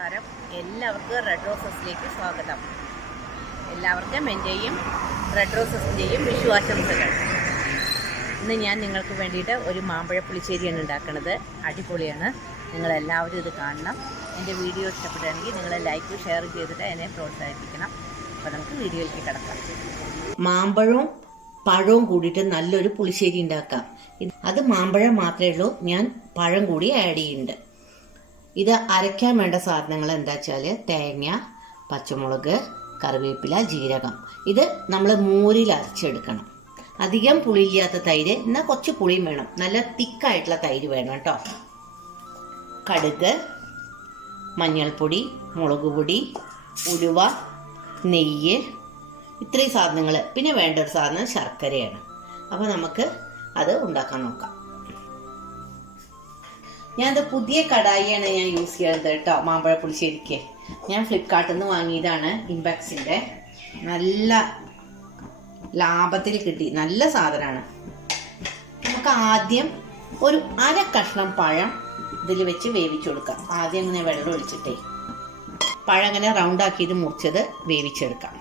നമസ്കാരം. എല്ലാവർക്കും റെഡ് റോസസിലേക്ക് സ്വാഗതം. എല്ലാവർക്കും എൻ്റെയും റെഡ് റോസസിൻ്റെയും വിഷു ആശംസകൾ. ഇന്ന് ഞാൻ നിങ്ങൾക്ക് വേണ്ടിയിട്ട് ഒരു മാമ്പഴ പുളിശ്ശേരിയാണ് ഉണ്ടാക്കുന്നത്. അടിപൊളിയാണ്. നിങ്ങളെല്ലാവരും ഇത് കാണണം. എൻ്റെ വീഡിയോ ഇഷ്ടപ്പെടുകയാണെങ്കിൽ നിങ്ങൾ ലൈക്ക് ഷെയർ ചെയ്തിട്ട് എന്നെ പ്രോത്സാഹിപ്പിക്കണം. അപ്പോൾ നമുക്ക് വീഡിയോയിലേക്ക് കിടക്കാം. മാമ്പഴവും പഴവും കൂടിയിട്ട് നല്ലൊരു പുളിശ്ശേരി ഉണ്ടാക്കാം. അത് മാമ്പഴം മാത്രമേ ഉള്ളൂ, ഞാൻ പഴം കൂടി ആഡ് ചെയ്യുന്നുണ്ട്. ഇത് അരയ്ക്കാൻ വേണ്ട സാധനങ്ങൾ എന്താ വെച്ചാൽ തേങ്ങ, പച്ചമുളക്, കറിവേപ്പില, ജീരകം. ഇത് നമ്മൾ മോരിൽ അരച്ചെടുക്കണം. അധികം പുളിയില്ലാത്ത തൈര്, എന്നാൽ കുറച്ച് പുളിയും വേണം. നല്ല തിക്കായിട്ടുള്ള തൈര് വേണം കേട്ടോ. കടുക്, മഞ്ഞൾപ്പൊടി, മുളക് പൊടി, ഉലുവ, നെയ്യ്, ഇത്രയും സാധനങ്ങൾ. പിന്നെ വേണ്ട ഒരു സാധനം ശർക്കരയാണ്. അപ്പോൾ നമുക്ക് അത് ഉണ്ടാക്കാൻ നോക്കാം. ഞാനത് പുതിയ കടായിയാണ് ഞാൻ യൂസ് ചെയ്യുന്നത് കേട്ടോ. മാമ്പഴ പുളിശ്ശേരിക്ക് ഞാൻ ഫ്ലിപ്കാർട്ടിൽ നിന്ന് വാങ്ങിയതാണ്. ഇംബാക്സിൻ്റെ നല്ല ലാഭത്തിൽ കിട്ടി, നല്ല സാധനമാണ്. നമുക്ക് ആദ്യം ഒരു അര കഷ്ണം പഴം ഇതിൽ വെച്ച് വേവിച്ചു കൊടുക്കാം. ആദ്യം ഇങ്ങനെ വെള്ളം ഒഴിച്ചിട്ടേ പഴം ഇങ്ങനെ റൗണ്ടാക്കിയത് മുറിച്ചത് വേവിച്ചെടുക്കാം.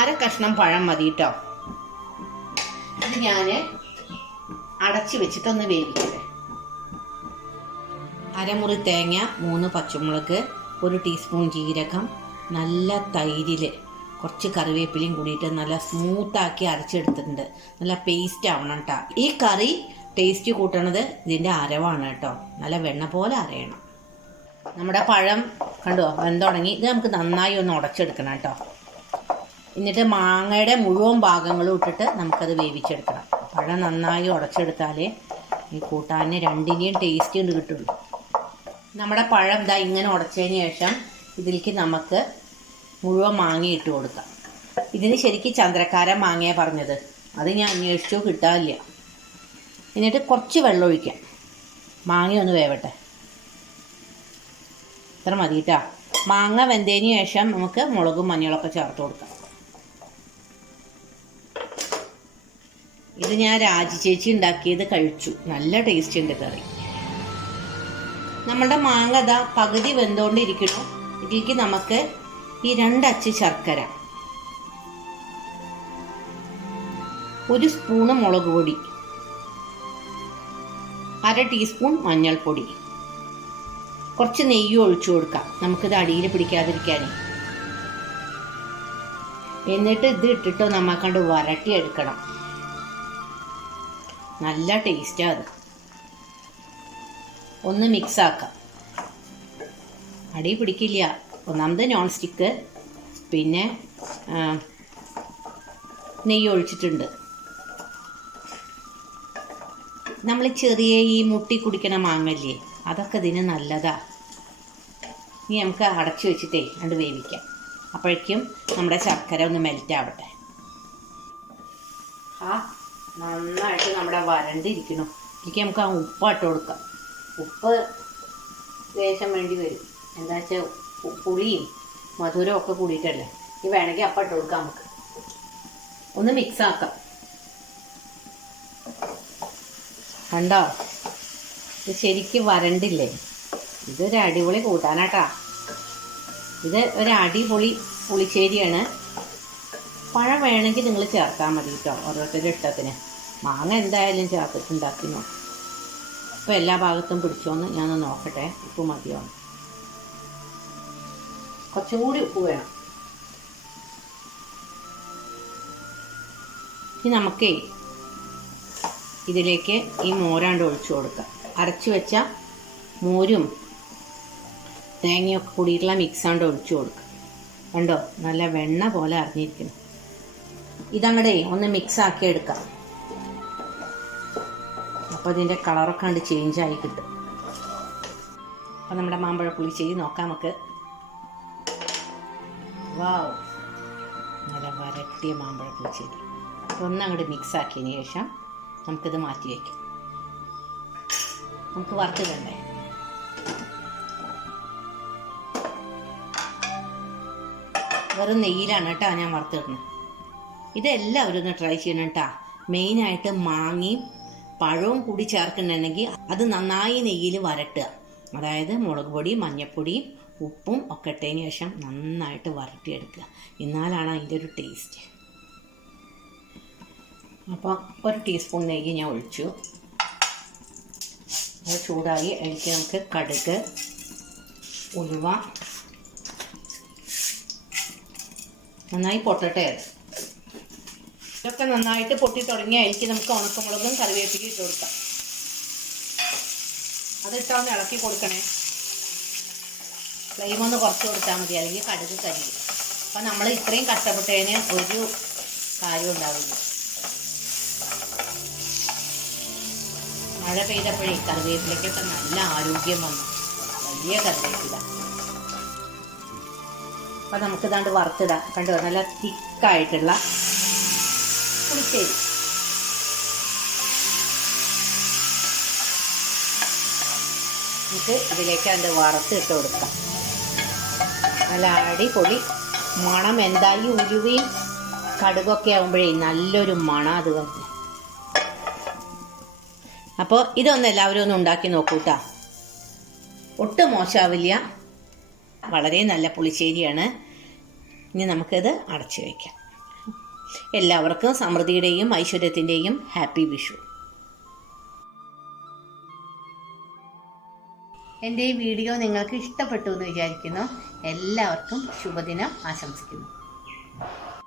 അര കഷ്ണം പഴം മതി കേട്ടോ. ഇത് ഞാൻ അടച്ചു വെച്ചിട്ടൊന്ന് വേവിക്കട്ടെ. അരമുറി തേങ്ങ, 3 പച്ചമുളക്, 1 ടീസ്പൂൺ ജീരകം, നല്ല തൈരിൽ കുറച്ച് കറിവേപ്പിലയും കൂടിയിട്ട് നല്ല സ്മൂത്താക്കി അരച്ചെടുത്തിട്ടുണ്ട്. നല്ല പേസ്റ്റ് ആവണം കേട്ടോ. ഈ കറി ടേസ്റ്റ് കൂട്ടണത് ഇതിൻ്റെ അരവാണ് കേട്ടോ. നല്ല വെണ്ണ പോലെ അരയണം. നമ്മുടെ പഴം കണ്ടോ വെന്തുടങ്ങി. ഇത് നമുക്ക് നന്നായി ഒന്ന് ഉടച്ചെടുക്കണം കേട്ടോ. എന്നിട്ട് മാങ്ങയുടെ മുഴുവൻ ഭാഗങ്ങളും ഇട്ടിട്ട് നമുക്കത് വേവിച്ചെടുക്കണം. പഴം നന്നായി ഉടച്ചെടുത്താലേ ഈ കൂട്ടാന് രണ്ടിൻ്റെയും ടേസ്റ്റ് ഉണ്ട് കിട്ടുള്ളൂ. നമ്മുടെ പഴം ഇതാ ഇങ്ങനെ ഉടച്ചതിന് ശേഷം ഇതിലേക്ക് നമുക്ക് മുഴുവൻ മാങ്ങ ഇട്ട് കൊടുക്കാം. ഇതിന് ശരിക്കും ചന്ദ്രക്കാരൻ മാങ്ങയാണ് പറഞ്ഞത്. അത് ഞാൻ അന്വേഷിച്ചോ, കിട്ടാനില്ല. എന്നിട്ട് കുറച്ച് വെള്ളം ഒഴിക്കാം. മാങ്ങ ഒന്ന് വേവട്ടെ. ഇത്ര മതി കേട്ടോ. മാങ്ങ വെന്തതിന് ശേഷം നമുക്ക് മുളകും മഞ്ഞളൊക്കെ ചേർത്ത് കൊടുക്കാം. ഇത് ഞാൻ രാജി ചേച്ചി ഉണ്ടാക്കിയത് കഴിച്ചു. നല്ല ടേസ്റ്റ് ഉണ്ട് കറി. നമ്മളുടെ മാങ്ങ ഇതാ പകുതി വെന്തുകൊണ്ടിരിക്കണം. ഇതിലേക്ക് നമുക്ക് ഈ 2 അച്ച് ശർക്കര, 1 സ്പൂണ് മുളക് പൊടി, 1/2 ടീസ്പൂൺ മഞ്ഞൾപ്പൊടി, കുറച്ച് നെയ്യ് ഒഴിച്ചു കൊടുക്കാം. നമുക്കിത് അടിയിൽ പിടിക്കാതിരിക്കാൻ. എന്നിട്ട് ഇത് ഇട്ടിട്ട് നമുക്കണ്ട് വരട്ടി എടുക്കണം. നല്ല ടേസ്റ്റാണ് അത്. ഒന്ന് മിക്സ് ആക്കാം. അടി പിടിക്കില്ല. ഒന്നാമത് നോൺ സ്റ്റിക്ക്, പിന്നെ നെയ്യ് ഒഴിച്ചിട്ടുണ്ട്. നമ്മൾ ചെറിയ ഈ മുട്ടി കുടിക്കണ മാങ്ങല്ലേ, അതൊക്കെ ഇതിന് നല്ലതാ. ഇനി നമുക്ക് അടച്ചു വെച്ചിട്ടേ അത് വേവിക്കാം. അപ്പോഴേക്കും നമ്മുടെ ശർക്കര ഒന്ന് മെൽറ്റ് ആവട്ടെ. നന്നായിട്ട് നമ്മുടെ വരണ്ടിരിക്കണം. എനിക്ക് നമുക്ക് ആ ഉപ്പ് ഇട്ട് കൊടുക്കാം. ഉപ്പ് ലേശം വേണ്ടി വരും. എന്താ വെച്ചാൽ പുളിയും മധുരവും ഒക്കെ കൂടിയിട്ടല്ലേ. ഈ വേണമെങ്കിൽ അപ്പം ഇട്ട് കൊടുക്കാം. നമുക്ക് ഒന്ന് മിക്സ് ആക്കാം. കണ്ടോ, ഇത് ശരിക്കും വരണ്ടില്ലേ. ഇതൊരു അടിപൊളി കൂട്ടാനാട്ടാ. ഇത് ഒരു അടിപൊളി പുളിശ്ശേരിയാണ്. പഴം വേണമെങ്കിൽ നിങ്ങൾ ചേർത്താൽ മതി കേട്ടോ, ഓരോരുത്തരുടെ ഇഷ്ടത്തിന്. മാങ്ങ എന്തായാലും ചേർത്തിട്ടുണ്ടാക്കി നോക്കാം. ഇപ്പോൾ എല്ലാ ഭാഗത്തും പിടിച്ചോന്ന് ഞാനൊന്ന് നോക്കട്ടെ. ഉപ്പ് മതിയോ? കുറച്ചും കൂടി ഉപ്പ് വേണം. ഇനി നമുക്കേ ഇതിലേക്ക് ഈ മോരാണ്ട് ഒഴിച്ചു കൊടുക്കാം. അരച്ചു വെച്ച മോരും തേങ്ങയൊക്കെ കൂടിയിട്ടുള്ള മിക്സാണ്ട് ഒഴിച്ചു കൊടുക്കാം. കണ്ടോ, നല്ല വെണ്ണ പോലെ അറിഞ്ഞിരിക്കുന്നു. ഇതങ്ങടെ ഒന്ന് മിക്സ് ആക്കി എടുക്കാം. അപ്പോൾ ഇതിൻ്റെ കളറൊക്കെ കണ്ട് ചേഞ്ചായി കിട്ടും. അപ്പോൾ നമ്മുടെ മാമ്പഴ പുളിശ്ശേരി നോക്കാം നമുക്ക്. വാവ്, നല്ല വരട്ടിയ മാമ്പഴ പുളിശ്ശേരി. ഒന്നങ്ങോട്ട് മിക്സ് ആക്കിയതിന് ശേഷം നമുക്കിത് മാറ്റി വയ്ക്കാം. നമുക്ക് വറുത്തിടണ്ടേ. വെറും നെയ്യിലാണ് കേട്ടോ ഞാൻ വറുത്തിടുന്നത്. ഇതെല്ലാവരും ഒന്ന് ട്രൈ ചെയ്യണം കേട്ടോ. മെയിനായിട്ട് മാങ്ങയും പഴവും കൂടി ചേർക്കുന്നുണ്ടെങ്കിൽ അത് നന്നായി നെയ്യിൽ വരട്ടുക. അതായത് മുളക് പൊടി, മഞ്ഞൾപ്പൊടി, ഉപ്പും ഒക്കെ ഇട്ടതിന് ശേഷം നന്നായിട്ട് വരട്ടിയെടുക്കുക. എന്നാലാണ് അതിൻ്റെ ഒരു ടേസ്റ്റ്. അപ്പോൾ 1 ടീസ്പൂൺ നെയ്യ് ഞാൻ ഒഴിച്ചു. അത് ചൂടായി അതിലേക്ക് നമുക്ക് കടുക്, ഉലുവ നന്നായി പൊട്ടട്ടെ. ഇതൊക്കെ നന്നായിട്ട് പൊട്ടി തുടങ്ങിയ അതിലേക്ക് നമുക്ക് ഉണക്കമുളകും കറിവേപ്പിലയും ഇട്ട് കൊടുക്കാം. അതിട്ടൊന്ന് ഇളക്കി കൊടുക്കണേ. ഫ്ലെയിം ഒന്ന് കുറച്ച് കൊടുത്താൽ മതി, അല്ലെങ്കിൽ കടുക് കരിയും. അപ്പോൾ നമ്മൾ ഇത്രയും കഷ്ടപ്പെട്ടതിന് ഒരു കാര്യം ഉണ്ടാവില്ല. മഴ പെയ്തപ്പോഴേ കറിവേപ്പിലയ്ക്കൊക്കെ നല്ല ആരോഗ്യം വന്നു. വലിയ കറിവേപ്പില. അപ്പം നമുക്കിതാണ്ട് വറുത്തിടാം. കണ്ടോ, നല്ല തിക്കായിട്ടുള്ള പുളിശ്ശേരി. നമുക്ക് അതിലേക്ക് അതിൻ്റെ വറുത്തിട്ട് കൊടുക്കാം. നല്ല അടിപൊളി മണം. എന്തായി ഉലുവയും കടുകൊക്കെ ആകുമ്പോഴേ നല്ലൊരു മണം അത് തന്നെ. അപ്പോൾ ഇതൊന്ന് എല്ലാവരും ഒന്ന് ഉണ്ടാക്കി നോക്കൂട്ടാ. ഒട്ടും മോശമാവില്ല. വളരെ നല്ല പുളിശ്ശേരിയാണ്. ഇനി നമുക്കിത് അടച്ചു വയ്ക്കാം. എല്ലാവർക്കും സമൃദ്ധിയുടെയും ഐശ്വര്യത്തിൻ്റെയും ഹാപ്പി വിഷു. എൻ്റെ ഈ വീഡിയോ നിങ്ങൾക്ക് ഇഷ്ടപ്പെട്ടു എന്ന് വിചാരിക്കുന്നു. എല്ലാവർക്കും ശുഭദിനം ആശംസിക്കുന്നു.